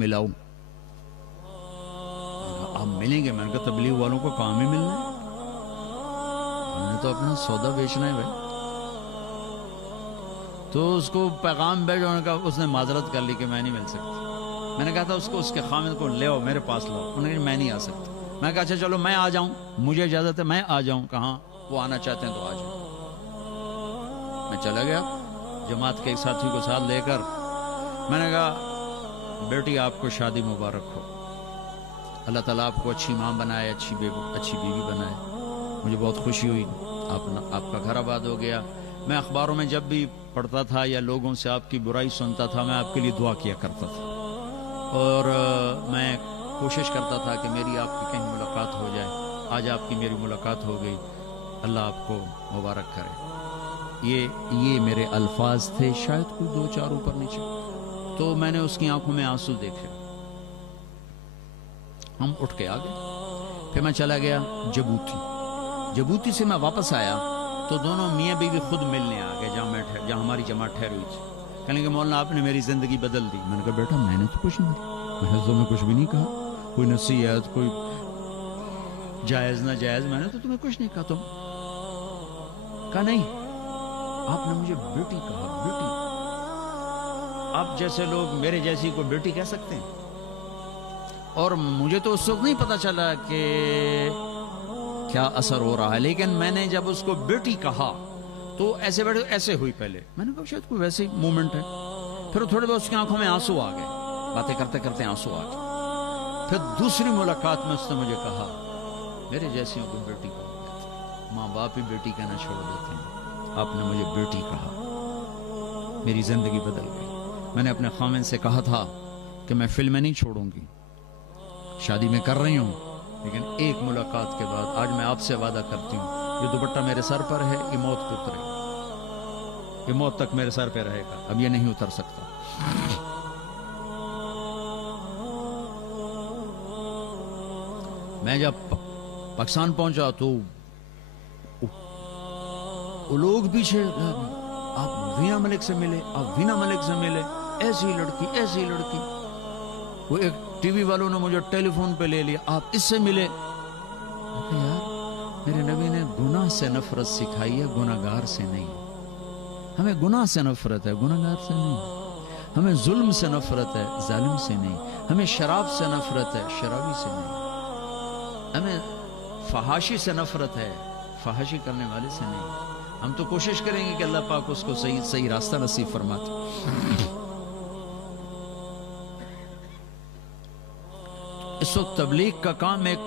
ملاؤ. آپ ملیں گے؟ میں نے کہا تبلیغ والوں کو کام ہی ملنا ہے, ہم نے تو اپنا سودا بیچنا ہے بھائی. تو اس کو پیغام بھیجا, انہوں نے کہا, اس نے معذرت کر لی کہ میں نہیں مل سکتی. میں نے کہا تھا اس کو اس کے خامد کو لے آؤ میرے پاس لاؤ. انہوں نے کہا میں نہیں آ سکتا. میں نے کہا اچھا چلو میں آ جاؤں, مجھے اجازت ہے میں آ جاؤں. کہاں وہ آنا چاہتے ہیں تو آ جاؤں. میں چلا گیا جماعت کے ایک ساتھی کو ساتھ لے کر. میں نے کہا بیٹی آپ کو شادی مبارک ہو, اللہ تعالیٰ آپ کو اچھی ماں بنائے, اچھی بیوی بنائے. مجھے بہت خوشی ہوئی, آپ کا گھر آباد ہو گیا. میں اخباروں میں جب بھی پڑھتا تھا یا لوگوں سے آپ کی برائی سنتا تھا, میں آپ کے لیے دعا کیا کرتا تھا, اور میں کوشش کرتا تھا کہ میری آپ کی کہیں ملاقات ہو جائے. آج آپ کی میری ملاقات ہو گئی, اللہ آپ کو مبارک کرے. یہ میرے الفاظ تھے, شاید کوئی 2-4 اوپر نیچے. تو میں نے اس کی آنکھوں میں آنسو دیکھے. ہم اٹھ کے آ گئے. پھر میں چلا گیا جبوتی سے میں واپس آیا تو دونوں میاں بیوی خود ملنے آ گئے جہاں ہماری جماعت ٹھہر ہوئی تھی. کہنے کہ مولانا آپ نے میری زندگی بدل دی. میں نے کہا بیٹا میں نے تو کچھ نہیں, میں نے کچھ بھی نہیں کہا, کوئی نصیحت, کوئی جائز نہ جائز, میں نے تو تمہیں کچھ نہیں کہا. تم کہا نہیں, آپ نے مجھے بیٹی کہا. بیٹی, آپ جیسے لوگ میرے جیسی کو بیٹی کہہ سکتے ہیں؟ اور مجھے تو اس وقت نہیں پتا چلا کہ کیا اثر ہو رہا ہے, لیکن میں نے جب اس کو بیٹی کہا تو ایسے ہوئی. پہلے میں نے کہا شاید کوئی ویسے مومنٹ ہے. پھر تھوڑے بہت اس کی آنکھوں میں آنسو آ گئے, باتیں کرتے کرتے آنسو آ گئے. پھر دوسری ملاقات میں اس نے مجھے کہا میرے جیسیوں کو بیٹی کہا گیا تھا, ماں باپ ہی بیٹی کہنا چھوڑ دیتے ہیں, آپ نے مجھے بیٹی کہا, میری زندگی بدل گئی. میں نے اپنے خامن سے کہا تھا کہ میں فلمیں نہیں چھوڑوں گی, شادی میں کر رہی ہوں, لیکن ایک ملاقات کے بعد آج میں آپ سے وعدہ کرتی ہوں یہ دوپٹہ میرے سر پر ہے, یہ موت پہ اترے گا, یہ موت تک میرے سر پہ رہے گا, اب یہ نہیں اتر سکتا. میں جب پاکستان پہنچا تو وہ لوگ پیچھے, آپ وینا ملک سے ملے, ایسی لڑکی. وہ ایک ٹی وی والوں نے مجھے ٹیلی فون پہ لے لیا, آپ اس سے ملے. یار میرے نبی نے گناہ سے نفرت سکھائی ہے, گناہگار سے نہیں. ہمیں گناہ سے نفرت ہے, گناہگار سے نہیں. ہمیں ظلم سے نفرت ہے, ظالم سے نہیں. ہمیں شراب سے نفرت ہے, شرابی سے نہیں. ہمیں فحاشی سے نفرت ہے, فحاشی کرنے والے سے نہیں. ہم تو کوشش کریں گے کہ اللہ پاک اس کو صحیح راستہ نصیب فرماتے. اس وقت تبلیغ کا کام ایک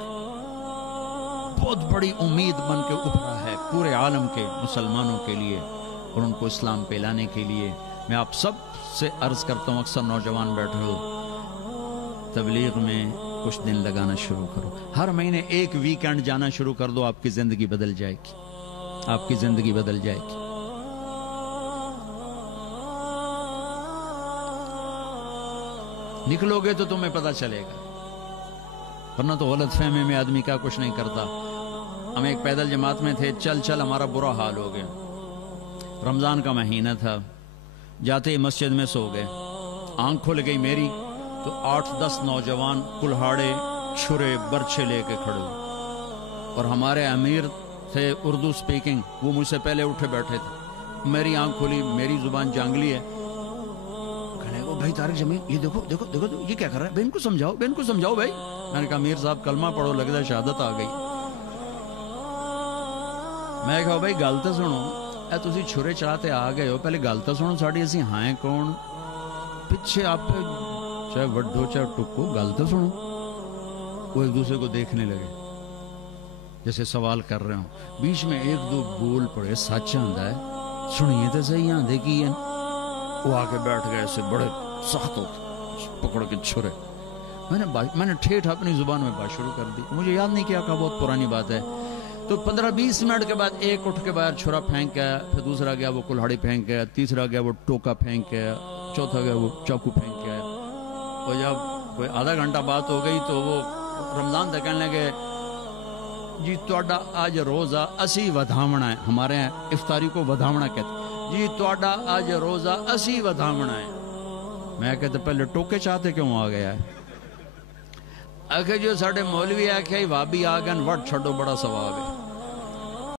بہت بڑی امید بن کے ابھرا ہے پورے عالم کے مسلمانوں کے لیے, اور ان کو اسلام پہ لانے کے لیے. میں آپ سب سے عرض کرتا ہوں, اکثر نوجوان بیٹھے ہو, تبلیغ میں کچھ دن لگانا شروع کرو. ہر مہینے ایک ویکینڈ جانا شروع کر دو, آپ کی زندگی بدل جائے گی, آپ کی زندگی بدل جائے گی. نکلو گے تو تمہیں پتہ چلے گا, ورنہ تو غلط فہمی میں آدمی کیا کچھ نہیں کرتا. ہم ایک پیدل جماعت میں تھے, چل ہمارا برا حال ہو گیا. رمضان کا مہینہ تھا, جاتے ہی مسجد میں سو گئے. آنکھ کھل گئی میری تو 8-10 نوجوان کلہاڑے, چھرے, برچھے لے کے کھڑے ہوئے, اور ہمارے امیر تھے اردو سپیکنگ, وہ مجھ سے پہلے اٹھے بیٹھے تھے. میری آنکھ کھلی, میری زبان جانگلی ہے. کہنے کو بھائی طارق جمیل, یہ دیکھو یہ کیا کر رہا ہے, بہن کو سمجھاؤ بھائی. میں نے کہا میر صاحب کلمہ پڑھو, لگتا ہے شہادت آ گئی. میں کہا بھائی گل تو سنو, تسی چھرے چلاتے آ گئے ہو, پہلے گل تو سنو, ساڑی اسی ہائیں کون, پیچھے آپ چاہے وڈو چاہے ٹکو, گل تو سنو. وہ ایک دوسرے کو دیکھنے لگے جیسے سوال کر رہے ہوں. بیچ میں 1-2 بول پڑے, سچ آندا ہے, سنیے تو صحیح آندے کی ہے. وہ آ کے بیٹھ گئے ایسے بڑے سخت ہو پکڑ کے چھرے. میں نے ٹھیٹھ اپنی زبان میں بات شروع کر دی. مجھے یاد نہیں کیا, کہا بہت پرانی بات ہے. تو 15-20 منٹ کے بعد ایک اٹھ کے باہر چھرا پھینک گیا, پھر دوسرا گیا وہ کلہاڑی پھینک گیا, تیسرا گیا وہ ٹوکا پھینک گیا, چوتھا گیا وہ چاقو پھینک گیا. اور جب کوئی آدھا گھنٹہ بات ہو گئی تو وہ رمضان تک کہنے لگے جی تواڈا آج روزہ اسی ودھاونا ہے. ہمارے یہاں افطاری کو ودھاونا کہتے, جی تواڈا آج روزہ اسی ودھاونا ہے. میں کہتا پہلے ٹوکے چاہتے کیوں آ گیا ہے؟ آخر جو ساڑھے مولوی آکھے بھابی آ گئے وٹ چھڑو بڑا ثواب ہے.